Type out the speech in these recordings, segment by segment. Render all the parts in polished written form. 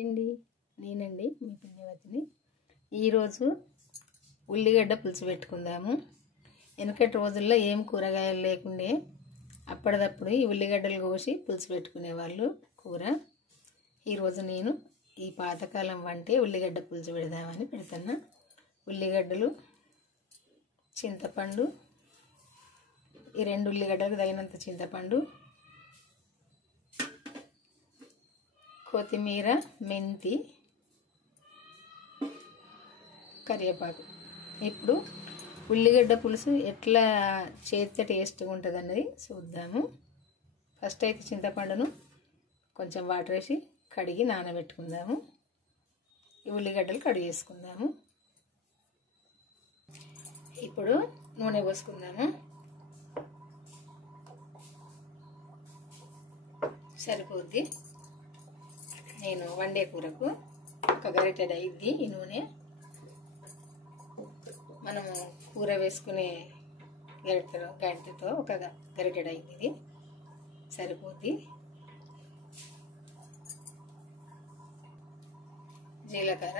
అండి నేనండి మీ పుణ్యవతిని. ఈరోజు ఉల్లిగడ్డ పులుసు పెట్టుకుందాము. వెనకటి రోజుల్లో ఏం కూరగాయలు లేకుండే అప్పటిదప్పుడు ఈ ఉల్లిగడ్డలు కోసి పులుసు పెట్టుకునేవాళ్ళు కూర. ఈరోజు నేను ఈ పాతకాలం వంటే ఉల్లిగడ్డ పులుసు పెడదామని పెడుతున్నా. ఉల్లిగడ్డలు, చింతపండు, ఈ 2 ఉల్లిగడ్డలకు తగినంత చింతపండు, కొత్తిమీర, మెంతి, కరివేపాకు. ఇప్పుడు ఉల్లిగడ్డ పులుసు ఎట్లా చేస్తే టేస్ట్గా ఉంటుంది అన్నది చూద్దాము. ఫస్ట్ అయితే చింతపండును కొంచెం వాటర్ వేసి కడిగి నానబెట్టుకుందాము. ఈ ఉల్లిగడ్డలు కడిగి వేసుకుందాము. ఇప్పుడు నూనె పోసుకుందాము. సరిపోద్ది. నేను వండే కూరకు ఒక గరిటెడు అయింది ఈ నూనె. మనము కూర వేసుకునే గరిటెతో ఒక గరిటెడు అయింది, ఇది సరిపోద్ది. జీలకర్ర,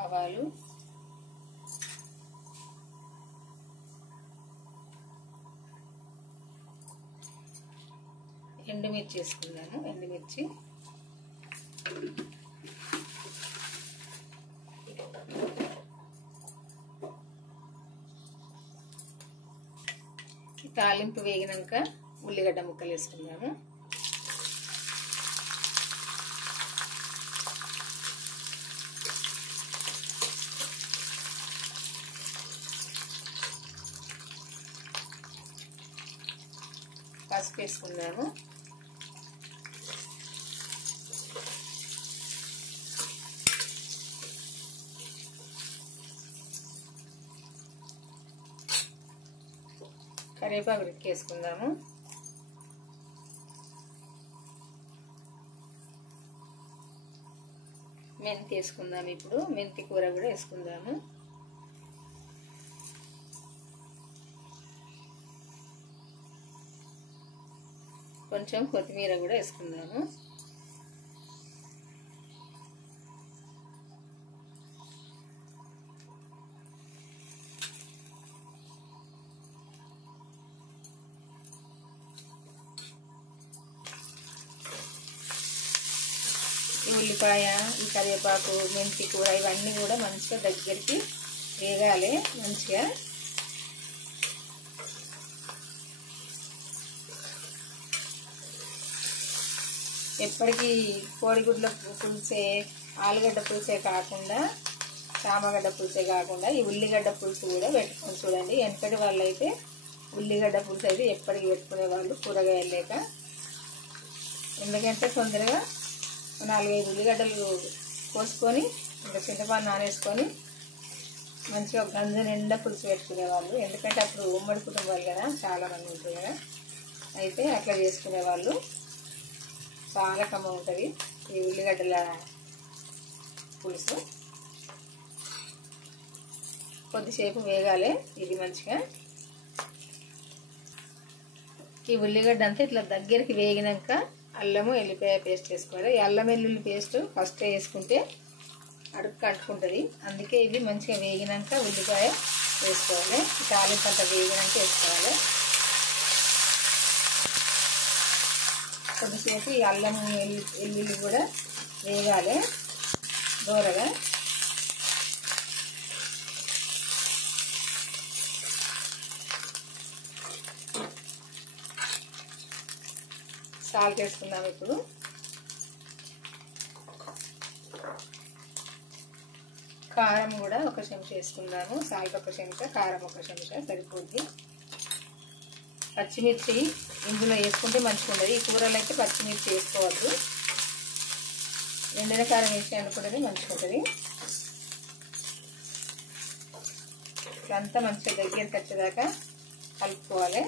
ఆవాలు, ఎండుమిర్చి వేసుకుందాము. ఎండుమిర్చి, తాలింపు వేగినాక ఉల్లిగడ్డ ముక్కలు వేసుకుందాము. పసుపు వేసుకుందాము. కరివేపాకు వేసుకుందాము. మెంతి వేసుకుందాము. ఇప్పుడు మెంతి కూర కూడా వేసుకుందాము. కొంచెం కొత్తిమీర కూడా వేసుకుందాము. ఈ ఉల్లిపాయ, ఈ కరివేపాకు, మెంతి కూర ఇవన్నీ కూడా మంచిగా దగ్గరికి వేగాలి. మంచిగా ఎప్పటికీ కోడిగుడ్ల పులుసే, ఆలుగడ్డ పులుసే కాకుండా, చామగడ్డ పులుసే కాకుండా ఈ ఉల్లిగడ్డ పులుసు కూడా పెట్టుకొని చూడండి. వెనకటి వాళ్ళు అయితే ఉల్లిగడ్డ పులుసు అయితే ఎప్పటికి పెట్టుకునే వాళ్ళు కూరగాయలు లేక. ఎందుకంటే తొందరగా 4-5 ఉల్లిగడ్డలు కోసుకొని ఇంకా చింతపండు నానేసుకొని మంచిగా గంజ నిండా పులుసు పెట్టుకునేవాళ్ళు. ఎందుకంటే అప్పుడు ఉమ్మడి కుటుంబాలు కదా, చాలామంది ఉంటారు కదా. అయితే అట్లా చేసుకునేవాళ్ళు. చాలా కమ్మ ఉంటుంది ఈ ఉల్లిగడ్డల పులుసు. కొద్దిసేపు వేగాలి ఇది మంచిగా. ఈ ఉల్లిగడ్డ అంతా ఇట్లా దగ్గరికి వేగినాక అల్లము వెల్లిపాయ పేస్ట్ వేసుకోవాలి. ఈ అల్లం వెల్లుల్లి పేస్ట్ ఫస్ట్ వేసుకుంటే అడుగు అంటుకుంటుంది. అందుకే ఇది మంచిగా వేగినాక ఉల్లిపాయ వేసుకోవాలి. తాలింపు అంతా వేగినాక వేసుకోవాలి. కొద్దిసేపు ఈ అల్లం వెల్లుల్లి కూడా వేగాలి దూరగా. సాల్ట్ వేసుకుందాం. ఇప్పుడు కారం కూడా 1 చెంచా వేసుకుందాము. సాల్ట్ 1 చెంచా, కారం 1 చెంచా సరిపోద్ది. పచ్చిమిర్చి ఇందులో వేసుకుంటే మంచిగా ఉండదు. ఈ కూరలో అయితే పచ్చిమిర్చి వేసుకోవద్దు. ఎండిన కారం వేసి అనుకుంటేనే మంచిగా ఉంటుంది. ఇదంతా మంచిగా దగ్గరికి వచ్చేదాకా కలుపుకోవాలి.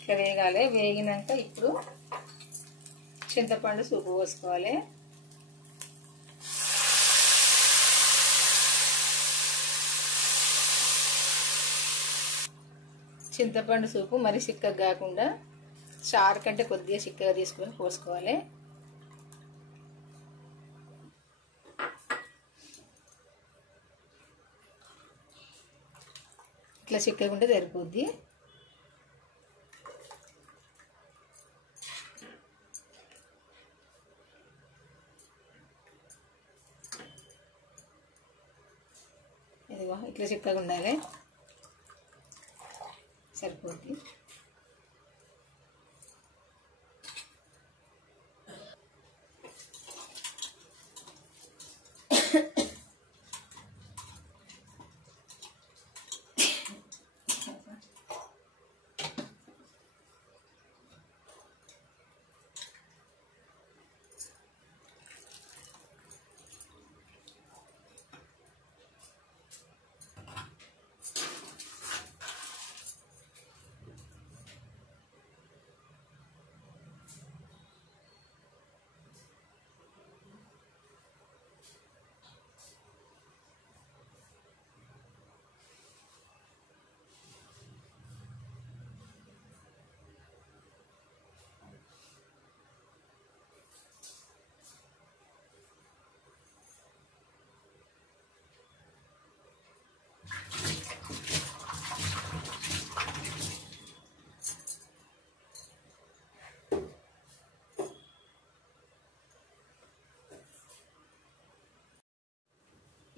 ఇట్లా వేగాలి. వేగినాక ఇప్పుడు చింతపండు సూపు పోసుకోవాలి. చింతపండు సూపు మరి చిక్కగా కాకుండా చారు కంటే కొద్దిగా చిక్కగా తీసుకొని పోసుకోవాలి. ఇట్లా చిక్కగా ఉంటే సరిపోద్ది. ఇదిగో ఇట్లా చిక్కగా ఉండాలి, సరిపోద్ది.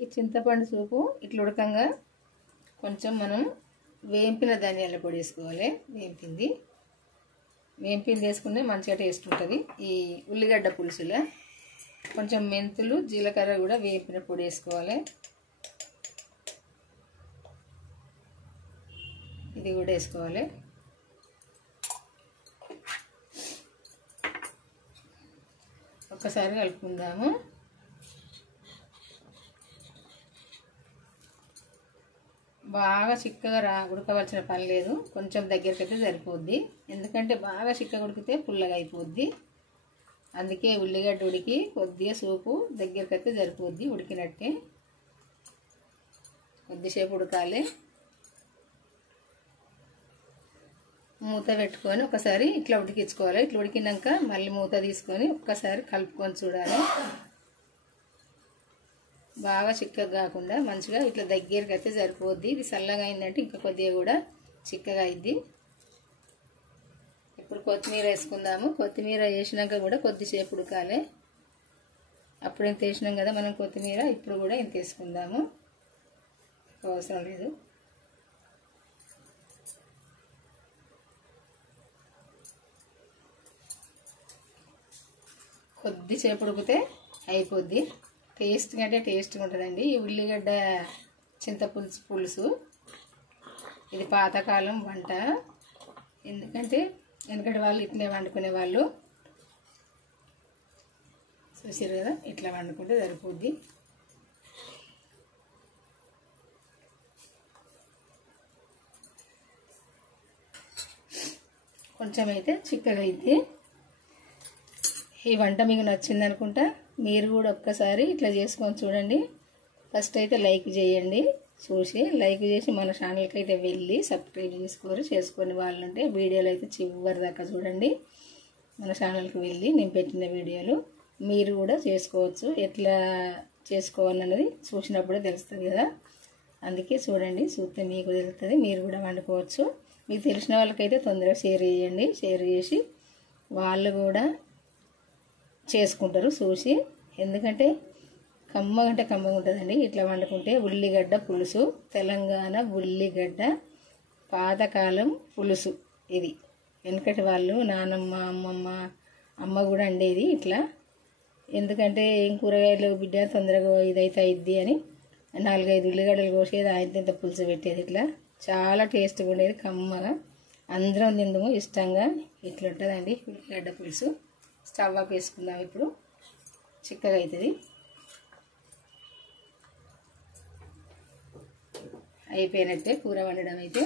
ఈ చింతపండు సూపు ఇట్లా ఉడకంగా కొంచెం మనం వేంపిన ధనియాల పొడి వేసుకోవాలి. వేంపింది వేసుకుంటే మంచిగా టేస్ట్ ఉంటుంది. ఈ ఉల్లిగడ్డ పులుసులో కొంచెం మెంతులు జీలకర్ర కూడా వేంపిన పొడి వేసుకోవాలి. ఇది కూడా వేసుకోవాలి. ఒక్కసారి కలుపుకుందాము. బాగా చిక్కగా ఉడకవలసిన పని లేదు, కొంచెం దగ్గరికి అయితే సరిపోద్ది. ఎందుకంటే బాగా చిక్కగా ఉడికితే పుల్లగా అయిపోద్ది. అందుకే ఉల్లిగడ్డ ఉడికి కొద్దిగా సూపు దగ్గరికి అయితే సరిపోద్ది. ఉడికినట్టే కొద్దిసేపు ఉడకాలి. మూత పెట్టుకొని ఒకసారి ఇట్లా ఉడికించుకోవాలి. ఇట్లా ఉడికినాక మళ్ళీ మూత తీసుకొని ఒక్కసారి కలుపుకొని చూడాలి. బాగా చిక్కగా కాకుండా మంచిగా ఇట్లా దగ్గరికి అయితే సరిపోద్ది. ఇది చల్లగా అయిందంటే ఇంకా కొద్దిగా కూడా చిక్కగా అయింది. ఇప్పుడు కొత్తిమీర వేసుకుందాము. కొత్తిమీర వేసినాక కూడా కొద్దిసేపు ఉడకాలి. అప్పుడు ఇంత వేసినాం కదా మనం కొత్తిమీర, ఇప్పుడు కూడా ఇంత వేసుకుందాము, అవసరం లేదు. కొద్దిసేపు ఉడికితే అయిపోద్ది. టేస్ట్ కంటే టేస్ట్గా ఉంటుందండి ఈ ఉల్లిగడ్డ చింతపులుసు పులుసు. ఇది పాతకాలం వంట. ఎందుకంటే వెనకటి వాళ్ళు ఇట్లనే వండుకునే వాళ్ళు. చూసారు కదా, ఇట్లా వండుకుంటే సరిపోద్ది. కొంచెం అయితే చిక్కగా అయింది. ఈ వంట మీకు నచ్చింది అనుకుంటా. మీరు కూడా ఒక్కసారి ఇట్లా చేసుకొని చూడండి. ఫస్ట్ అయితే లైక్ చేయండి. చూసి లైక్ చేసి మన ఛానల్కి అయితే వెళ్ళి సబ్స్క్రైబ్ చేసుకొని వాళ్ళంటే వీడియోలు అయితే చివరి దాకా చూడండి. మన ఛానల్కి వెళ్ళి నేను పెట్టిన వీడియోలు మీరు కూడా చేసుకోవచ్చు. ఎట్లా చేసుకోవాలన్నది చూసినప్పుడే తెలుస్తుంది కదా. అందుకే చూడండి, చూస్తే మీకు తెలుస్తుంది. మీరు కూడా వండుకోవచ్చు. మీకు తెలిసిన వాళ్ళకైతే తొందరగా షేర్ చేయండి. షేర్ చేసి వాళ్ళు కూడా చేసుకుంటారు చూసి. ఎందుకంటే కమ్మగా ఉంటుందండి ఇట్లా వండుకుంటే. ఉల్లిగడ్డ పులుసు, తెలంగాణ ఉల్లిగడ్డ పాతకాలం పులుసు ఇది. వెనకటి వాళ్ళు నానమ్మ అమ్మ కూడా వండేది ఇట్లా. ఎందుకంటే ఏం కూరగాయలు బిడ్డ తొందరగా ఇదైతే అయిద్ది అని 4-5 ఉల్లిగడ్డలు కోసేది, ఇంత పులుసు పెట్టేది. ఇట్లా చాలా టేస్ట్గా ఉండేది, కమ్మగా. అందరం తిందుము ఇష్టంగా. ఇట్లా ఉంటుందండి ఉల్లిగడ్డ పులుసు. స్టవ్ ఆఫ్ వేసుకుందాం. ఇప్పుడు చిక్కగా అవుతుంది. అయిపోయినట్టే కూర వండడం అయితే.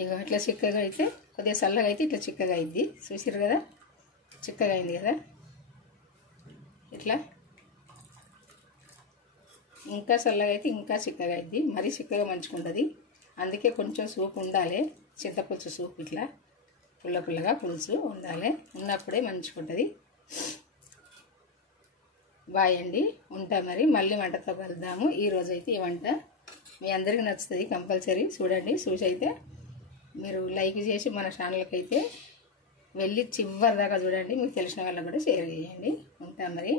ఇక ఇట్లా చిక్కగా అయితే కొద్దిగా చల్లగా అయితే ఇట్లా చిక్కగా అయింది. చూసారు కదా, చిక్కగా అయింది కదా. ఇట్లా ఇంకా చల్లగా అయితే ఇంకా చిక్కగా అయింది, మరీ చిక్కగా మంచుకుంటుంది. అందుకే కొంచెం సూప్ ఉండాలి, చింతపులుసు సూప్ ఇట్లా పుల్ల పుల్లగా పులుసు ఉండాలి, ఉన్నప్పుడే మంచుకుంటుంది. బాయ్ అండి, ఉంటా మరి, మళ్ళీ వంటతో కలుద్దాము. ఈరోజు అయితే ఈ వంట మీ అందరికీ నచ్చుతుంది, కంపల్సరీ చూడండి. చూసి అయితే మీరు లైక్ చేసి మన ఛానల్కి అయితే వెళ్ళి చివరి దాకా చూడండి, మీకు తెలిసిన వాళ్ళకి కూడా షేర్ చేయండి. ఉంటా మరి.